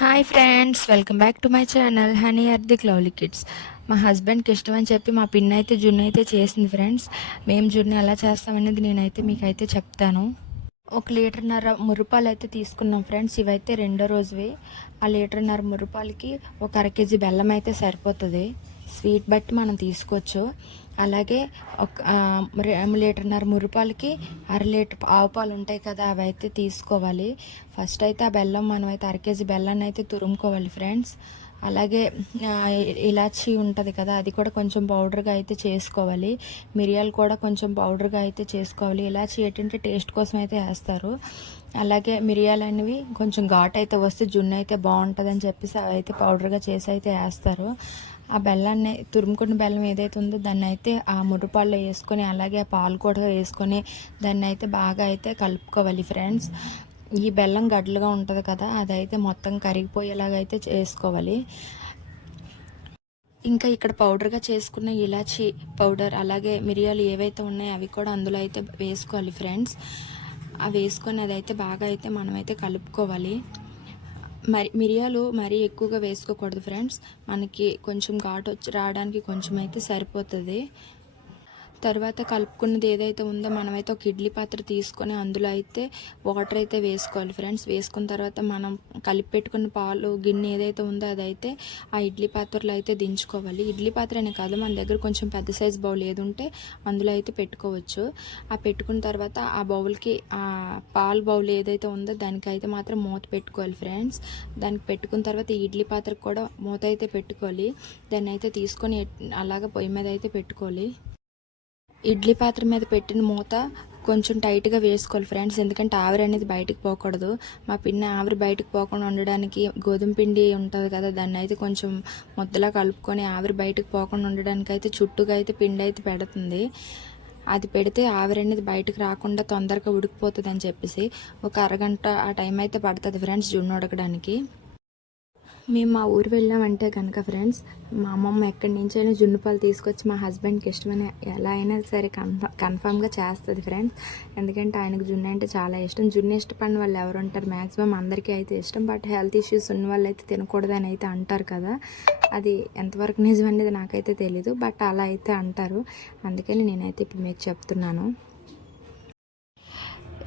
Hi friends, welcome back to my channel honey at the Clowly kids. మా హస్బెండ్కి ఇష్టం అని చెప్పి మా పిన్ అయితే జున్ను అయితే చేసింది ఫ్రెండ్స్. మేము జున్ను ఎలా చేస్తామనేది నేనైతే మీకైతే చెప్తాను. 1.5 లీటర్ మురుపాలు అయితే తీసుకున్నాం ఫ్రెండ్స్. ఇవైతే రెండో రోజువి. ఆ 1.5 లీటర్ మురుపాలకి ఒక 1/2 కేజీ బెల్లం అయితే సరిపోతుంది. స్వీట్ బట్టి మనం తీసుకోవచ్చు. అలాగే ఒక 1.5 లీటర్ మురుపాలకి 1/2 లీటర్ ఆవు పాలు ఉంటాయి కదా, అవి అయితే తీసుకోవాలి. ఫస్ట్ అయితే ఆ బెల్లం మనం అయితే 1/2 కేజీ బెల్లాన్ని అయితే తురుముకోవాలి ఫ్రెండ్స్. అలాగే ఇలాచీ ఉంటుంది కదా, అది కూడా కొంచెం పౌడర్గా అయితే చేసుకోవాలి. మిరియాలు కూడా కొంచెం పౌడర్గా అయితే చేసుకోవాలి. ఇలాచీ ఏంటంటే టేస్ట్ కోసం అయితే వేస్తారు. అలాగే మిరియాలు అనేవి కొంచెం ఘాట్ అయితే వస్తే జున్ను అయితే బాగుంటుందని చెప్పేసి అవి అయితే పౌడర్గా చేసి అయితే వేస్తారు. ఆ బెల్లాన్ని తురుముకున్న బెల్లం ఏదైతే ఉందో దాన్ని అయితే ఆ మురుపాల్లో వేసుకొని, అలాగే ఆ పాలు కూడా వేసుకొని దాన్ని అయితే బాగా అయితే కలుపుకోవాలి ఫ్రెండ్స్. ఈ బెల్లం గడ్డలుగా ఉంటుంది కదా, అదైతే మొత్తం కరిగిపోయేలాగా అయితే చేసుకోవాలి. ఇంకా ఇక్కడ పౌడర్గా చేసుకున్న ఇలాచీ పౌడర్, అలాగే మిరియాలు ఏవైతే ఉన్నాయో అవి కూడా అందులో అయితే వేసుకోవాలి ఫ్రెండ్స్. అవి వేసుకొని అదైతే బాగా అయితే మనమైతే కలుపుకోవాలి. మిరియాలు మరీ ఎక్కువగా వేసుకోకూడదు ఫ్రెండ్స్. మనకి కొంచెం ఘాటు వచ్చి రావడానికి కొంచెం అయితే సరిపోతుంది. తర్వాత కలుపుకున్నది ఏదైతే ఉందో మనమైతే ఒక ఇడ్లీ పాత్ర తీసుకొని అందులో అయితే వాటర్ అయితే వేసుకోవాలి ఫ్రెండ్స్. వేసుకున్న తర్వాత మనం కలిపి పెట్టుకున్న పాలు గిన్నె ఏదైతే ఉందో అదైతే ఆ ఇడ్లీ పాత్రలో అయితే దించుకోవాలి. ఇడ్లీ పాత్రనే కాదు, మన దగ్గర కొంచెం పెద్ద సైజ్ బౌల్ ఏది ఉంటే అందులో అయితే పెట్టుకోవచ్చు. ఆ పెట్టుకున్న తర్వాత ఆ బౌల్కి ఆ పాలు బౌల్ ఏదైతే ఉందో దానికైతే మాత్రం మూత పెట్టుకోవాలి ఫ్రెండ్స్. దానికి పెట్టుకున్న తర్వాత ఈ ఇడ్లీ పాత్రకు కూడా మూత అయితే పెట్టుకోవాలి. దాన్ని అయితే తీసుకొని అలాగ పొయ్యి మీద అయితే పెట్టుకోవాలి. ఇడ్లీ పాత్ర మీద పెట్టిన మూత కొంచెం టైట్గా వేసుకోవాలి ఫ్రెండ్స్, ఎందుకంటే ఆవిరి అనేది బయటకు పోకూడదు. మా పిన్ని ఆవిరి బయటకు పోకుండా ఉండడానికి గోధుమ పిండి ఉంటుంది కదా, దాన్ని అయితే కొంచెం ముద్దలా కలుపుకొని ఆవిరి బయటకు పోకుండా ఉండడానికి అయితే చుట్టూగా అయితే పిండి అయితే పెడుతుంది. అది పెడితే ఆవిరి అనేది బయటకు రాకుండా తొందరగా ఉడికిపోతుంది అని చెప్పేసి ఒక అరగంట ఆ టైం అయితే పడుతుంది ఫ్రెండ్స్ జున్ను ఉడకడానికి. మేము మా ఊరు వెళ్ళామంటే కనుక ఫ్రెండ్స్, మా అమ్మమ్మ ఎక్కడి నుంచైనా జున్ను పాలు తీసుకొచ్చి మా హస్బెండ్కి ఇష్టమని ఎలా అయినా సరే కన్ఫామ్గా చేస్తుంది ఫ్రెండ్స్. ఎందుకంటే ఆయనకు జున్ను అంటే చాలా ఇష్టం. జున్ను ఇష్టపడిన వాళ్ళు ఎవరు ఉంటారు? మ్యాక్సిమం అందరికీ అయితే ఇష్టం. బట్ హెల్త్ ఇష్యూస్ ఉన్న వాళ్ళు అయితే తినకూడదని అయితే అంటారు కదా, అది ఎంతవరకు నిజం అనేది నాకైతే తెలీదు, బట్ అలా అయితే అంటారు. అందుకని నేనైతే ఇప్పుడు మీకు చెప్తున్నాను.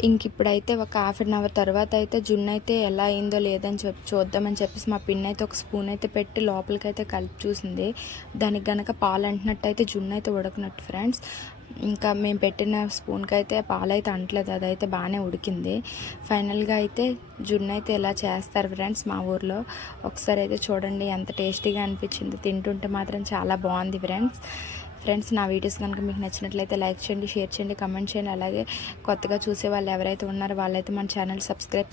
ఇంక ఇప్పుడైతే ఒక 1/2 అవర్ తర్వాత అయితే జున్ను అయితే ఎలా అయిందో లేదని చూద్దామని చెప్పేసి మా పిన్ అయితే ఒక స్పూన్ అయితే పెట్టి లోపలికి అయితే కలిపి చూసింది. దానికి గనక పాలు అంటున్నట్టు అయితే జున్ను అయితే ఉడకనట్టు ఫ్రెండ్స్. ఇంకా మేము పెట్టిన స్పూన్కి అయితే పాలు అయితే అంటలేదు, అదైతే బాగానే ఉడికింది. ఫైనల్గా అయితే జున్ను అయితే ఎలా చేస్తారు ఫ్రెండ్స్ మా ఊర్లో, ఒకసారి అయితే చూడండి. ఎంత టేస్టీగా అనిపించింది, తింటుంటే మాత్రం చాలా బాగుంది ఫ్రెండ్స్. నా వీడియోస్ కనుక మీకు నచ్చినట్లయితే లైక్ చేయండి, షేర్ చేయండి, కమెంట్ చేయండి. అలాగే కొత్తగా చూసే వాళ్ళు ఎవరైతే ఉన్నారో వాళ్ళైతే మన ఛానల్ సబ్స్క్రైబ్